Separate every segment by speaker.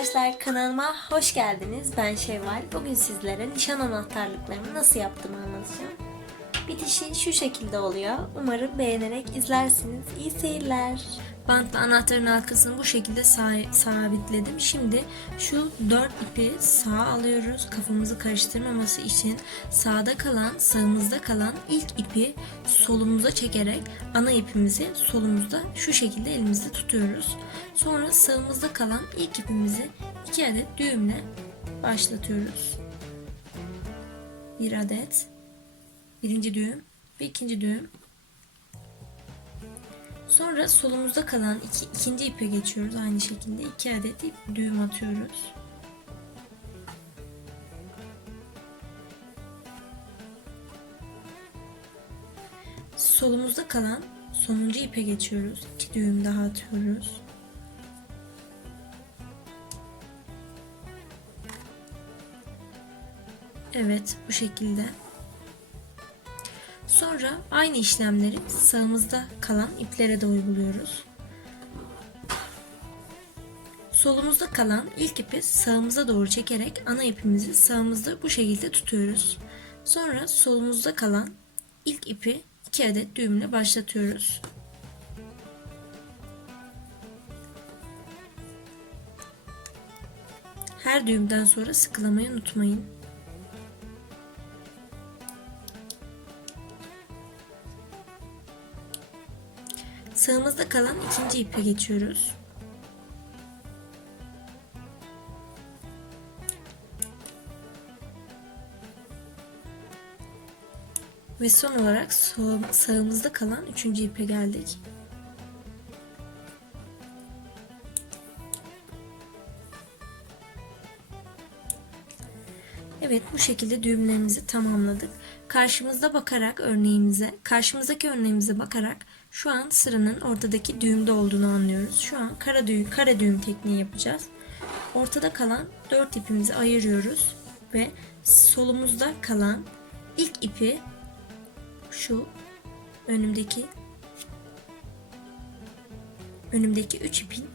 Speaker 1: arkadaşlar kanalıma hoş geldiniz. Ben Şevval. Bugün sizlere nişan anahtarlıklarımı nasıl yaptığımı anlatacağım. Bitişi şu şekilde oluyor. Umarım beğenerek izlersiniz. İyi seyirler. Bantla anahtarın arkasını bu şekilde sa- sabitledim. Şimdi şu dört ipi sağa alıyoruz. Kafamızı karıştırmaması için sağda kalan, sağımızda kalan ilk ipi solumuza çekerek ana ipimizi solumuzda şu şekilde elimizde tutuyoruz. Sonra sağımızda kalan ilk ipimizi iki adet düğümle başlatıyoruz. Bir adet, birinci düğüm ve ikinci düğüm. Sonra solumuzda kalan iki, ikinci ipe geçiyoruz. Aynı şekilde iki adet ip düğüm atıyoruz. Solumuzda kalan sonuncu ipe geçiyoruz. İki düğüm daha atıyoruz. Evet bu şekilde. Sonra aynı işlemleri sağımızda kalan iplere de uyguluyoruz. Solumuzda kalan ilk ipi sağımıza doğru çekerek ana ipimizi sağımızda bu şekilde tutuyoruz. Sonra solumuzda kalan ilk ipi iki adet düğümle başlatıyoruz. Her düğümden sonra sıkılamayı unutmayın. Sağımızda kalan ikinci ipe geçiyoruz. Ve son olarak sağ- sağımızda kalan üçüncü ipe geldik. Evet bu şekilde düğümlerimizi tamamladık. Karşımızda bakarak örneğimize, karşımızdaki örneğimize bakarak şu an sıranın ortadaki düğümde olduğunu anlıyoruz. Şu an kara düğüm, kare düğüm tekniği yapacağız. Ortada kalan dört ipimizi ayırıyoruz ve solumuzda kalan ilk ipi şu önümdeki önümdeki üç ipin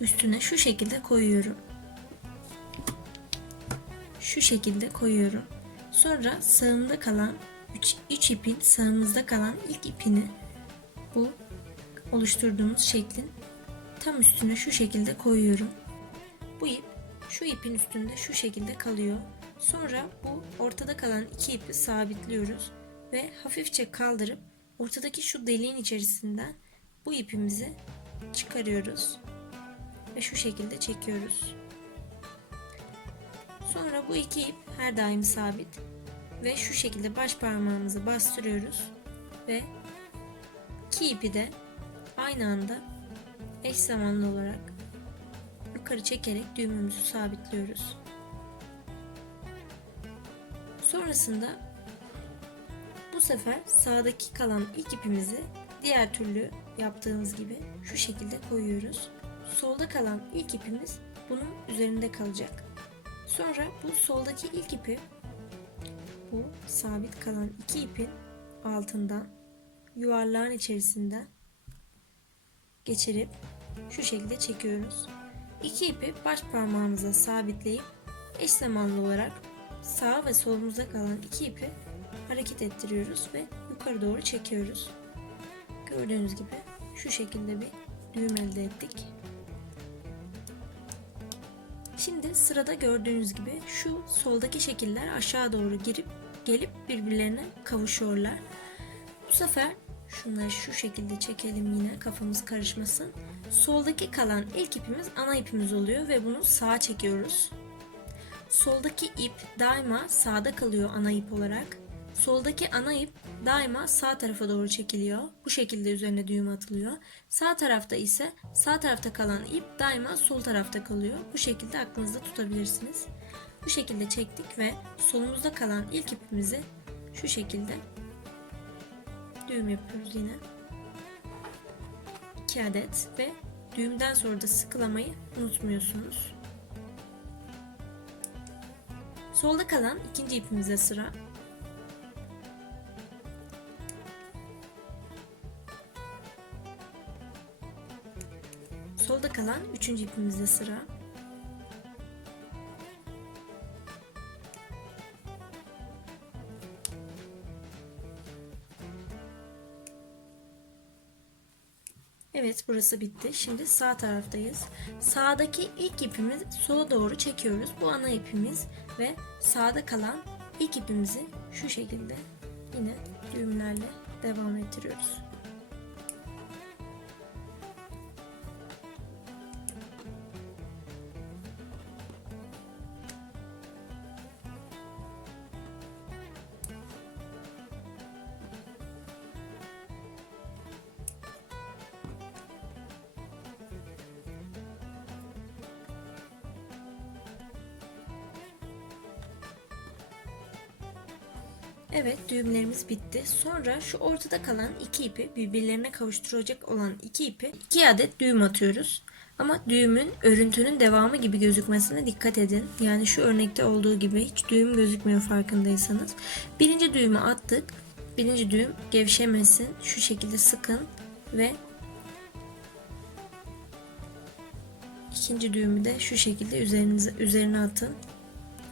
Speaker 1: üstüne şu şekilde koyuyorum şu şekilde koyuyorum. Sonra sağımda kalan 3 ipin sağımızda kalan ilk ipini bu oluşturduğumuz şeklin tam üstüne şu şekilde koyuyorum. Bu ip şu ipin üstünde şu şekilde kalıyor. Sonra bu ortada kalan iki ipi sabitliyoruz ve hafifçe kaldırıp ortadaki şu deliğin içerisinden bu ipimizi çıkarıyoruz ve şu şekilde çekiyoruz. Sonra bu iki ip her daim sabit ve şu şekilde baş parmağımızı bastırıyoruz ve iki ipi de aynı anda eş zamanlı olarak yukarı çekerek düğümümüzü sabitliyoruz. Sonrasında bu sefer sağdaki kalan ilk ipimizi diğer türlü yaptığımız gibi şu şekilde koyuyoruz. Solda kalan ilk ipimiz bunun üzerinde kalacak. Sonra bu soldaki ilk ipi bu sabit kalan iki ipin altından yuvarlağın içerisinden geçirip şu şekilde çekiyoruz. İki ipi baş parmağımıza sabitleyip eş zamanlı olarak sağ ve solumuzda kalan iki ipi hareket ettiriyoruz ve yukarı doğru çekiyoruz. Gördüğünüz gibi şu şekilde bir düğüm elde ettik. Şimdi sırada gördüğünüz gibi şu soldaki şekiller aşağı doğru girip gelip birbirlerine kavuşuyorlar. Bu sefer şunları şu şekilde çekelim yine kafamız karışmasın. Soldaki kalan ilk ipimiz ana ipimiz oluyor ve bunu sağa çekiyoruz. Soldaki ip daima sağda kalıyor ana ip olarak. Soldaki ana ip daima sağ tarafa doğru çekiliyor. Bu şekilde üzerine düğüm atılıyor. Sağ tarafta ise sağ tarafta kalan ip daima sol tarafta kalıyor. Bu şekilde aklınızda tutabilirsiniz. Bu şekilde çektik ve solumuzda kalan ilk ipimizi şu şekilde düğüm yapıyoruz yine. 2 adet ve düğümden sonra da sıkılamayı unutmuyorsunuz. Solda kalan ikinci ipimize sıra. Solda kalan üçüncü ipimizde sıra. Evet burası bitti. Şimdi sağ taraftayız. Sağdaki ilk ipimizi sola doğru çekiyoruz. Bu ana ipimiz ve sağda kalan ilk ipimizi şu şekilde yine düğümlerle devam ettiriyoruz. Evet düğümlerimiz bitti. Sonra şu ortada kalan iki ipi birbirlerine kavuşturacak olan iki ipi iki adet düğüm atıyoruz. Ama düğümün örüntünün devamı gibi gözükmesine dikkat edin. Yani şu örnekte olduğu gibi hiç düğüm gözükmüyor farkındaysanız. Birinci düğümü attık. Birinci düğüm gevşemesin. Şu şekilde sıkın ve ikinci düğümü de şu şekilde üzerinize, üzerine atın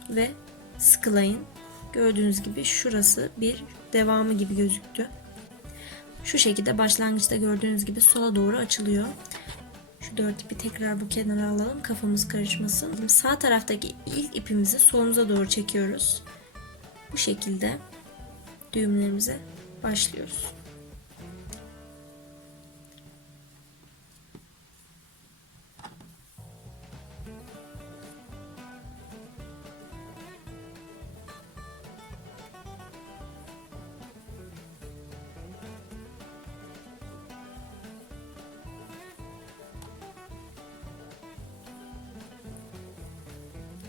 Speaker 1: ve sıkılayın. Gördüğünüz gibi şurası bir devamı gibi gözüktü. Şu şekilde başlangıçta gördüğünüz gibi sola doğru açılıyor. Şu dört ipi tekrar bu kenara alalım kafamız karışmasın. Sağ taraftaki ilk ipimizi solumuza doğru çekiyoruz. Bu şekilde düğümlerimize başlıyoruz.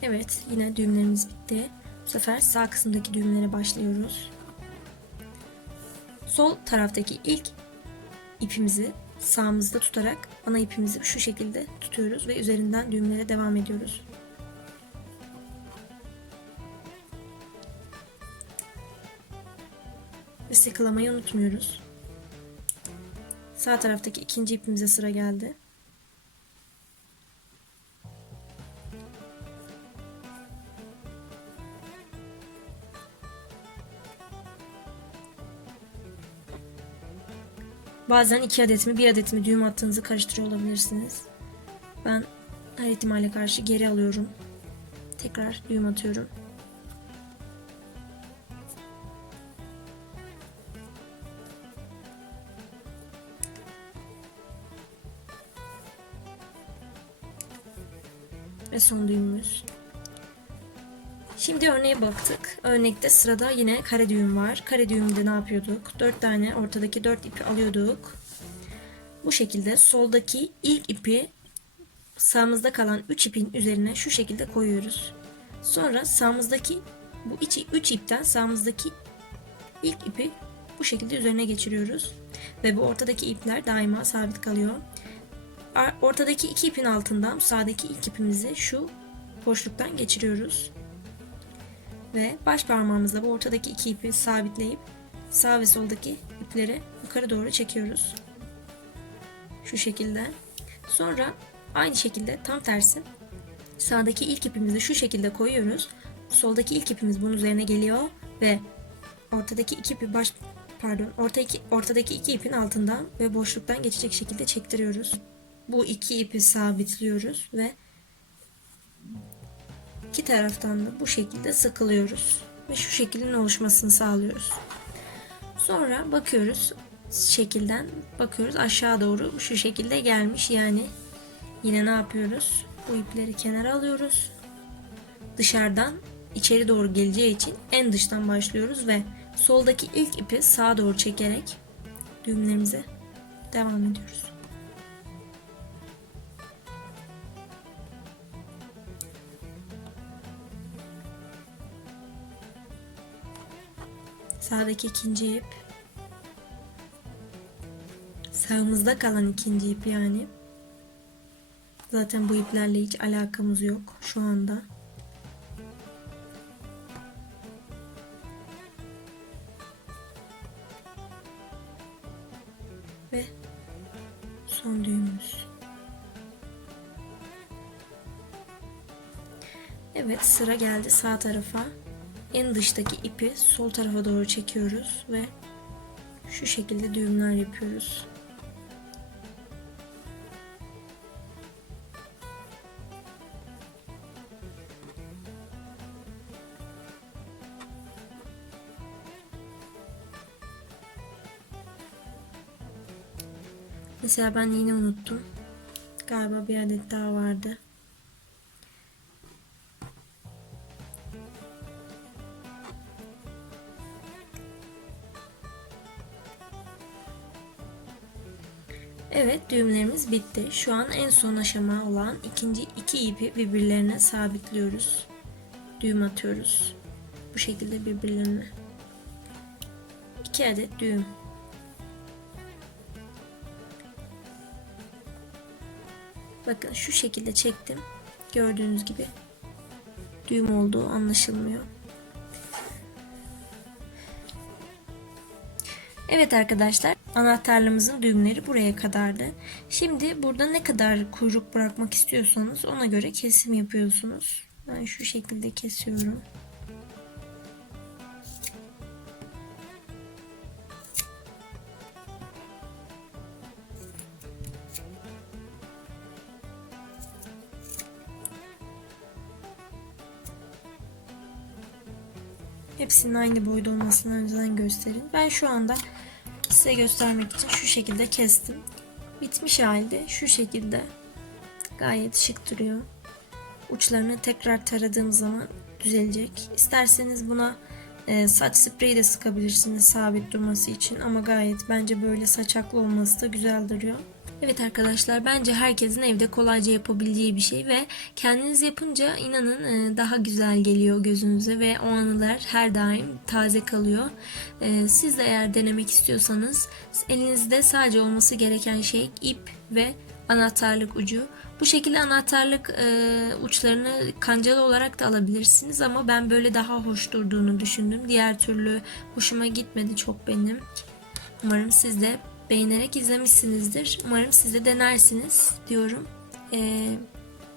Speaker 1: Evet yine düğümlerimiz bitti. Bu sefer sağ kısımdaki düğümlere başlıyoruz. Sol taraftaki ilk ipimizi sağımızda tutarak ana ipimizi şu şekilde tutuyoruz ve üzerinden düğümlere devam ediyoruz. Ve sıkılamayı unutmuyoruz. Sağ taraftaki ikinci ipimize sıra geldi. Bazen iki adet mi bir adet mi düğüm attığınızı karıştırıyor olabilirsiniz. Ben her ihtimale karşı geri alıyorum. Tekrar düğüm atıyorum. Ve son düğümümüz. Şimdi örneğe baktık. Örnekte sırada yine kare düğüm var. Kare düğümde ne yapıyorduk? 4 tane ortadaki 4 ipi alıyorduk. Bu şekilde soldaki ilk ipi sağımızda kalan 3 ipin üzerine şu şekilde koyuyoruz. Sonra sağımızdaki bu içi 3 ipten sağımızdaki ilk ipi bu şekilde üzerine geçiriyoruz. Ve bu ortadaki ipler daima sabit kalıyor. Ortadaki iki ipin altından sağdaki ilk ipimizi şu boşluktan geçiriyoruz ve baş parmağımızla bu ortadaki iki ipi sabitleyip sağ ve soldaki ipleri yukarı doğru çekiyoruz. Şu şekilde. Sonra aynı şekilde tam tersi sağdaki ilk ipimizi şu şekilde koyuyoruz. Soldaki ilk ipimiz bunun üzerine geliyor ve ortadaki iki ipi baş pardon ortadaki ortadaki iki ipin altından ve boşluktan geçecek şekilde çektiriyoruz. Bu iki ipi sabitliyoruz ve İki taraftan da bu şekilde sıkılıyoruz. Ve şu şeklin oluşmasını sağlıyoruz. Sonra bakıyoruz şekilden bakıyoruz aşağı doğru şu şekilde gelmiş yani yine ne yapıyoruz bu ipleri kenara alıyoruz dışarıdan içeri doğru geleceği için en dıştan başlıyoruz ve soldaki ilk ipi sağa doğru çekerek düğümlerimize devam ediyoruz. Sağdaki ikinci ip. Sağımızda kalan ikinci ip yani. Zaten bu iplerle hiç alakamız yok şu anda. Ve son düğümümüz. Evet sıra geldi sağ tarafa en dıştaki ipi sol tarafa doğru çekiyoruz ve şu şekilde düğümler yapıyoruz. Mesela ben yine unuttum. Galiba bir adet daha vardı. Evet düğümlerimiz bitti. Şu an en son aşama olan ikinci iki ipi birbirlerine sabitliyoruz. Düğüm atıyoruz. Bu şekilde birbirlerine. İki adet düğüm. Bakın şu şekilde çektim. Gördüğünüz gibi düğüm olduğu anlaşılmıyor. Evet arkadaşlar anahtarlığımızın düğümleri buraya kadardı. Şimdi burada ne kadar kuyruk bırakmak istiyorsanız ona göre kesim yapıyorsunuz. Ben şu şekilde kesiyorum. Hepsinin aynı boyda olmasını önceden gösterin. Ben şu anda size göstermek için şu şekilde kestim. Bitmiş halde şu şekilde gayet şık duruyor. Uçlarını tekrar taradığım zaman düzelecek. İsterseniz buna e, saç spreyi de sıkabilirsiniz sabit durması için ama gayet bence böyle saçaklı olması da güzel duruyor. Evet arkadaşlar bence herkesin evde kolayca yapabileceği bir şey ve kendiniz yapınca inanın e, daha güzel geliyor gözünüze ve o anılar her daim taze kalıyor. E, Siz de eğer denemek istiyorsanız elinizde sadece olması gereken şey ip ve anahtarlık ucu. Bu şekilde anahtarlık e, uçlarını kancalı olarak da alabilirsiniz ama ben böyle daha hoş durduğunu düşündüm. Diğer türlü hoşuma gitmedi çok benim. Umarım siz de beğenerek izlemişsinizdir. Umarım siz de denersiniz diyorum. Ee,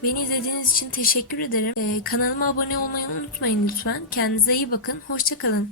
Speaker 1: beni izlediğiniz için teşekkür ederim. Ee, kanalıma abone olmayı unutmayın lütfen. Kendinize iyi bakın. Hoşçakalın.